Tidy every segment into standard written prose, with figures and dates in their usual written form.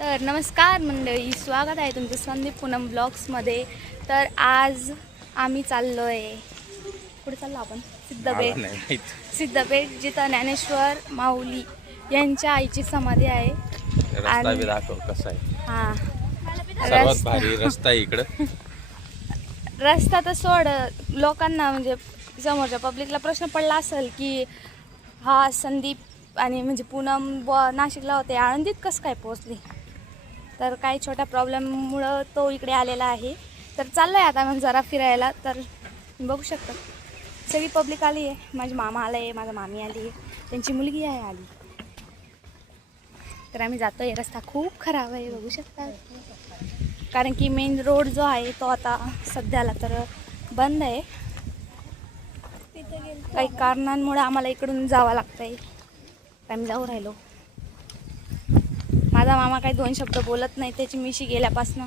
तर नमस्कार मंडळी, स्वागत आहे तुमचं संदीप पूनम ब्लॉग्समध्ये. तर आज आम्ही चाललो आहे, कुठे चाललो आपण? सिद्धपेठ जिथं ज्ञानेश्वर माऊली यांच्या आईची समाधी आहे. रस्ता बी दाखव कसा आहे. हां, सर्वात भारी रस्ता इकडं. रस्ता तर सोड, लोकांना म्हणजे समोरच्या पब्लिकला प्रश्न पडला असेल की हा संदीप आणि म्हणजे पूनम नाशिकला होते, आळंदीत कसं काय पोहोचली. तर काही छोट्या प्रॉब्लेममुळं तो इकडे आलेला आहे. तर चाललं आहे आता मग जरा फिरायला. तर बघू शकता सगळी पब्लिक आली आहे. माझे मामा आला आहे, माझा मामी आली आहे, त्यांची मुलगी आहे आली. तर आम्ही जातो आहे. रस्ता खूप खराब आहे, बघू शकता. कारण की मेन रोड जो आहे तो आता सध्याला तर बंद आहे. काही कारणांमुळे आम्हाला इकडून जावं लागतं आहे. आम्ही जाऊ राहिलो. माझा मामा काही दोन शब्द बोलत नाही, त्याची मिशी गेल्यापासून.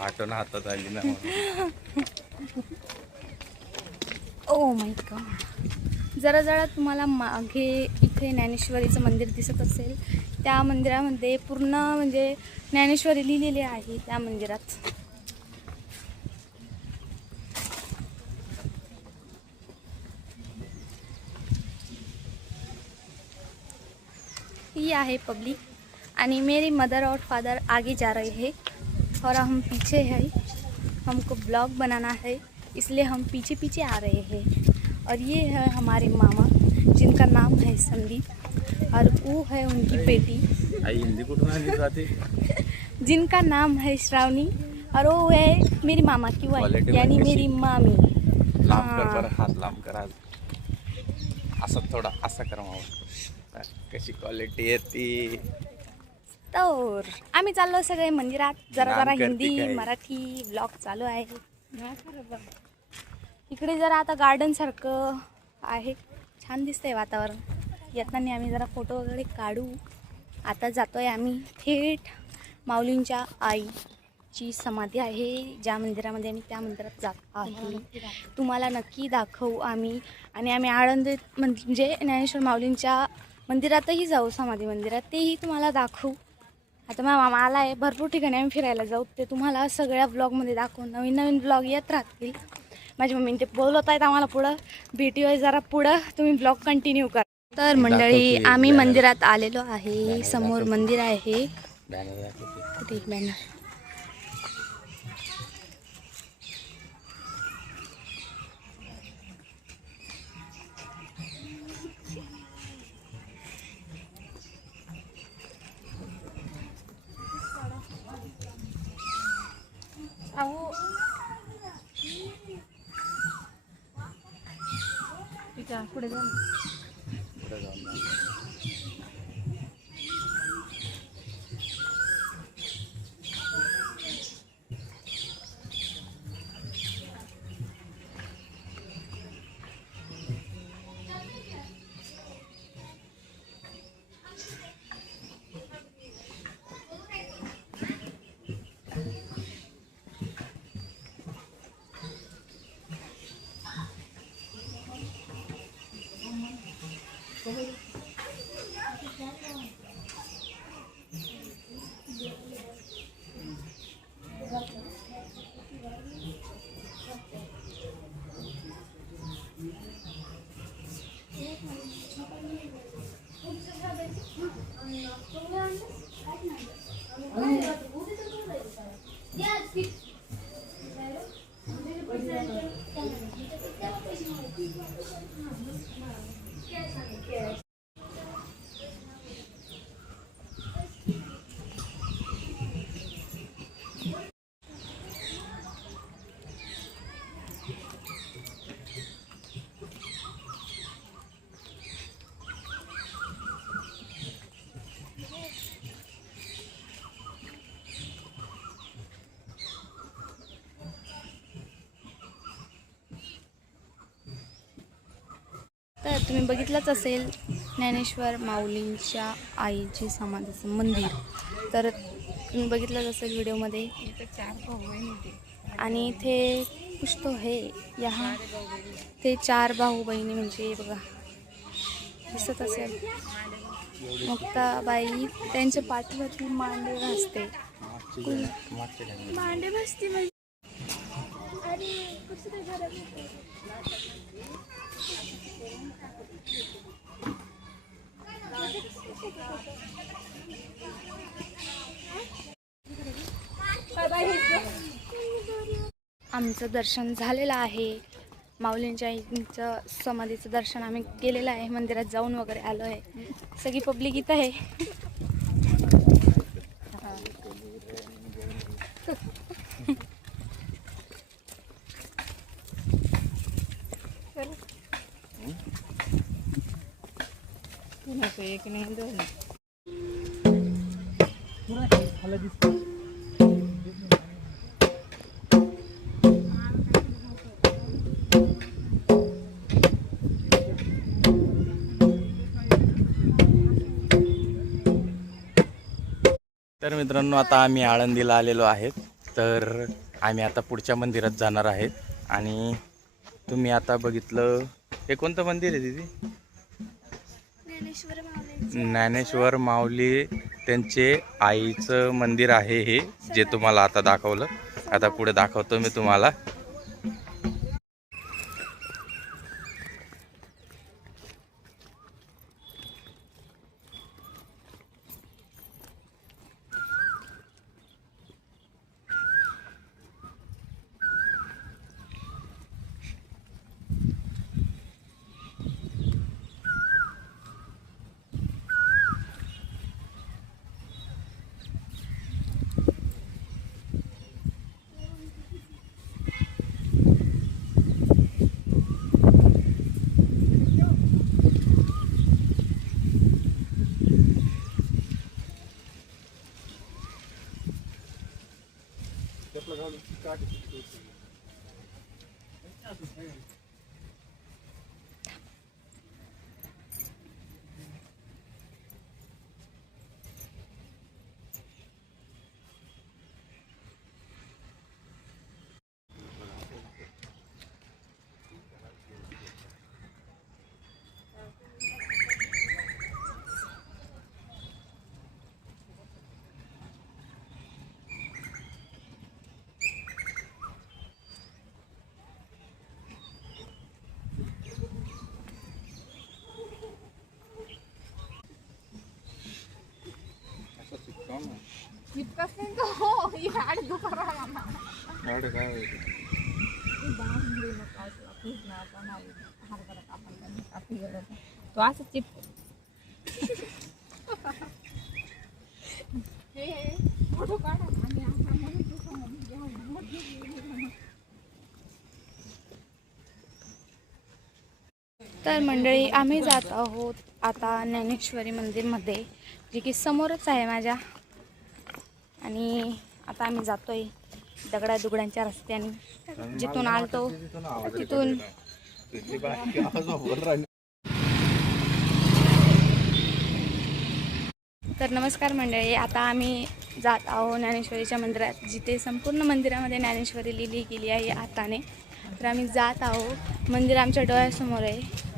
आठवण हातात आली ना. Oh my God. जरा जरा तुम्हाला मागे इथे ज्ञानेश्वरीचं मंदिर दिसत असेल. त्या मंदिरामध्ये पूर्ण म्हणजे ज्ञानेश्वरी लिहिलेली आहे त्या मंदिरात. ये है पब्लिक आणि मेरी मदर और फादर आगे जा रहे हैं और हम पीछे हैं. हमको ब्लॉग बनाना है इसलिए हम पीछे पीछे आ रहे हैं. और ये है हमारे मामा जिनका नाम है संदीप और वो है उनकी बेटी जिनका नाम है श्रावणी और वो है मेरी मामा की वाइफ यानी मेरी मामी. लांब कर बरं, हात लांब कर. असं थोडा असं कर मामा. कशी क्वालिटी येते. तर आम्ही चाललो सगळे मंदिरात. जरा जरा हिंदी मराठी ब्लॉग चालू आहे. इकडे जरा आता गार्डन सारखं आहे, छान दिसतंय वातावरण. येताना आम्ही जरा फोटो वगैरे काढू. आता जातोय आम्ही थेट माऊलींच्या आईची समाधी आहे ज्या मंदिरामध्ये आम्ही, त्या मंदिरात जात आहे. तुम्हाला नक्की दाखवू आम्ही. आणि आम्ही आळंदीत म्हणजे ज्ञानेश्वर माऊलींच्या मंदिरातही जाऊ, समाधी मंदिरात, तेही तुम्हाला दाखवू. आता माझा मामा आला आहे. भरपूर ठिकाणी आम्ही फिरायला जाऊ, ते तुम्हाला सगळ्या ब्लॉगमध्ये दाखवू. नवीन नवीन ब्लॉग येत राहतील. माझी मम्मी ते बोलत आहेत आम्हाला पुढं भेटूया जरा पुढं, तुम्ही ब्लॉग कंटिन्यू करा. तर मंडळी आम्ही मंदिरात आलेलो आहे. समोर मंदिर आहे. कुठे बॅनर? पुढे जा ना. तर तुम्ही बघितलंच असेल ज्ञानेश्वर माऊलींच्या आईची समाधीचं मंदिर. तर तुम्ही बघितलंच असेल व्हिडिओमध्ये. आणि इथे कुछ तो है यहाँ, ते 4 भाऊ बहिणी म्हणजे बघा दिसत असेल. मुक्ताबाई त्यांच्या पाठीवरती मांडे घासते. मांडे बसती म्हणजे आमचं दर्शन झालेलं आहे. माऊलींच्या आईचं समाधीचं दर्शन आम्ही केलेलं आहे. मंदिरात जाऊन वगैरे आलो आहे. सगळी पब्लिक इथं आहे. एक नाही दोन तर मित्रांनो, आता आम्ही आळंदीला आलेलो आहेत. तर आम्ही आता पुढच्या मंदिरात जाणार आहेत. आणि तुम्ही आता बघितलं, हे कोणतं मंदिर आहे दीदी? ज्ञानेश्वर माऊली त्यांचे आईचं मंदिर आहे हे, जे तुम्हाला आता दाखवलं. आता पुढे दाखवतो मी तुम्हाला. तो असं चिप फोटो काढा आणि तर मंडळी, आम्ही जात आहोत आता ज्ञानेश्वरी मंदिरमध्ये, जे की समोरच आहे माझ्या. आणि आता आम्ही जातोय दगडादुगडांच्या रस्त्याने, जिथून आलतो तिथून. तर नमस्कार मंडळी, आता आम्ही जात आहोत ज्ञानेश्वरीच्या मंदिरात, जिथे संपूर्ण मंदिरामध्ये ज्ञानेश्वरी लिहिली गेली आहे हाताने. तर आम्ही जात आहोत. मंदिर आमच्या डोळ्यासमोर आहे.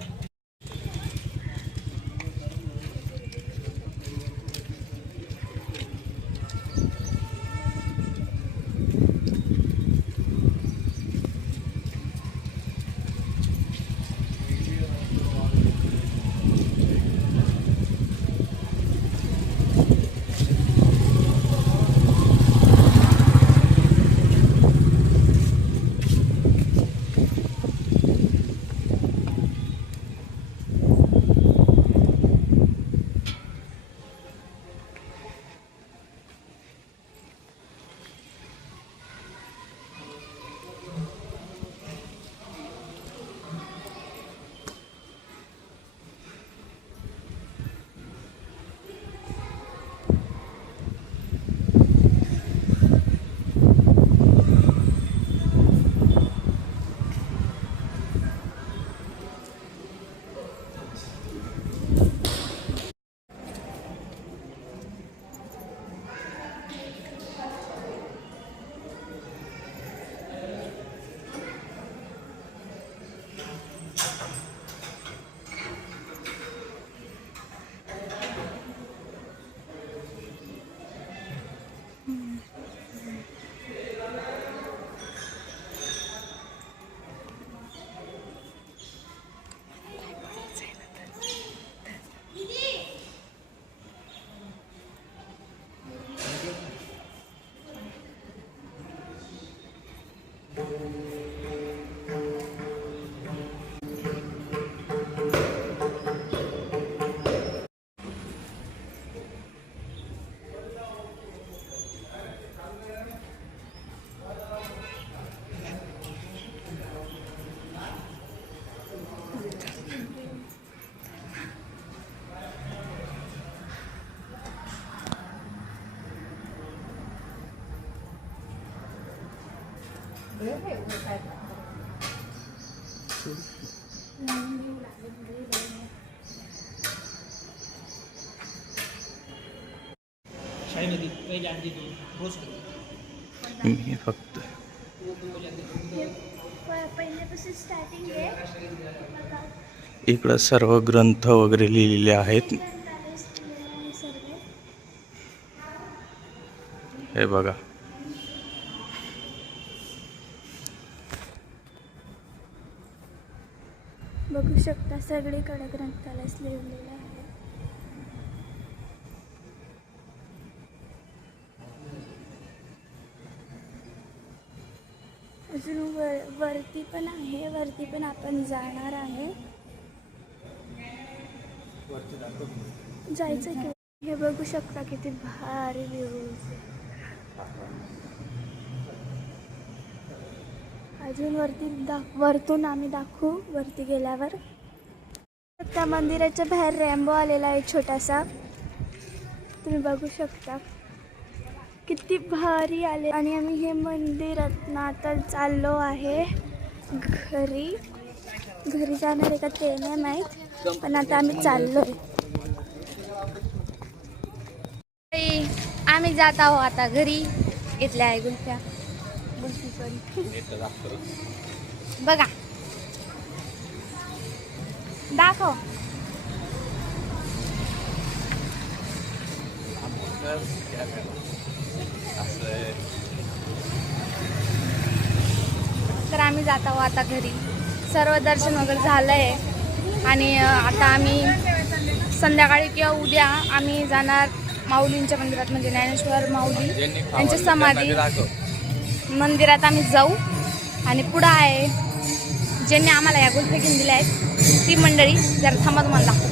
मी फक्त पहिल्यापासून स्टार्टिंग आहे. इकडं सर्व ग्रंथ वगैरे लिहिलेले आहेत. हे बघा, बघू शकता सगळीकडे ग्रंथालय लिहिलेलं आहे. अजून वरती पण आहे, वरती पण आपण जाणार आहे. जायचं की हे बघू शकता किती भारी व्ह्यूज. अजून वरतून आम्ही दाखवू वरती गेल्यावर. त्या मंदिराच्या बाहेर रॅम्बो आलेला आहे छोटासा, तुम्ही बघू शकता किती भारी आले. आणि आम्ही हे मंदिरात आता चाललो आहे घरी जाणार आहे का ते नाही माहीत, पण आता आम्ही चाललोय. आम्ही जात आहोत आता घरी. घेतल्या आहे गुलफ्या बघा, दाखव. तर आम्ही जात आहोत आता घरी. सर्व दर्शन वगैरे झालं आहे आणि आता आम्ही संध्याकाळी किंवा उद्या आम्ही जाणार माऊलींच्या मंदिरात, म्हणजे ज्ञानेश्वर माऊली यांची समाधी मंदिरात आम्ही जाऊ. आणि पुढं आहे ज्यांनी आम्हाला या गोष्टी घेऊन दिल्या आहेत ती मंडळी. जरा थांबा तुम्हाला दाखवतो.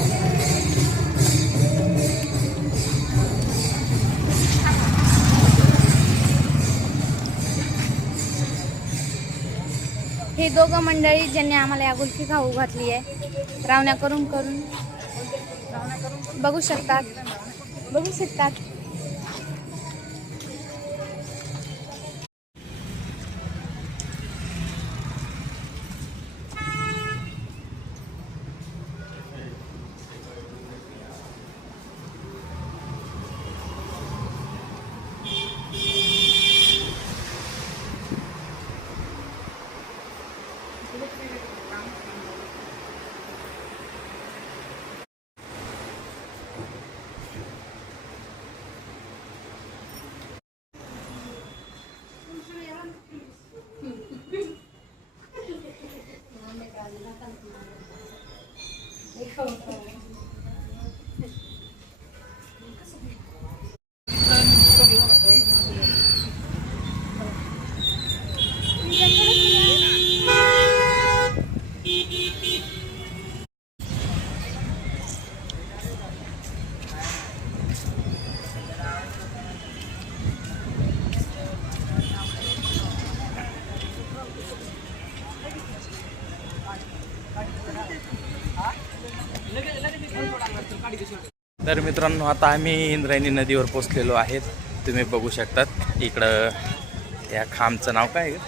हे दोघं मंडळी ज्यांनी आम्हाला या गुल्फी खाऊ घातली आहे, रावण्या करून बघू शकतात. तर मित्रांनो, आता आम्ही इंद्रायणी नदीवर पोचलेलो आहेत. तुम्ही बघू शकतात इकडं या खांबचं नाव काय आहे?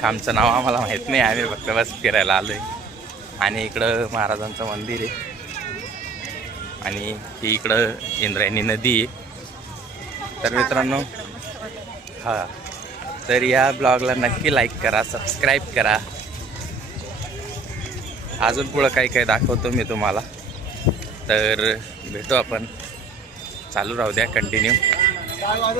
खांबचं नाव आम्हाला माहीत नाही, आम्ही फक्त बस फिरायला आलो आहे. आणि इकडं महाराजांचं मंदिर आहे आणि ही इकडं इंद्रायणी नदी आहे. तर मित्रांनो, हां, तर या ब्लॉगला नक्की लाईक करा, सबस्क्राईब करा. अजून पुढं काही दाखवतो मी तुम्हाला. तर भेटू आपण, चालू राहू द्या, कंटिन्यू.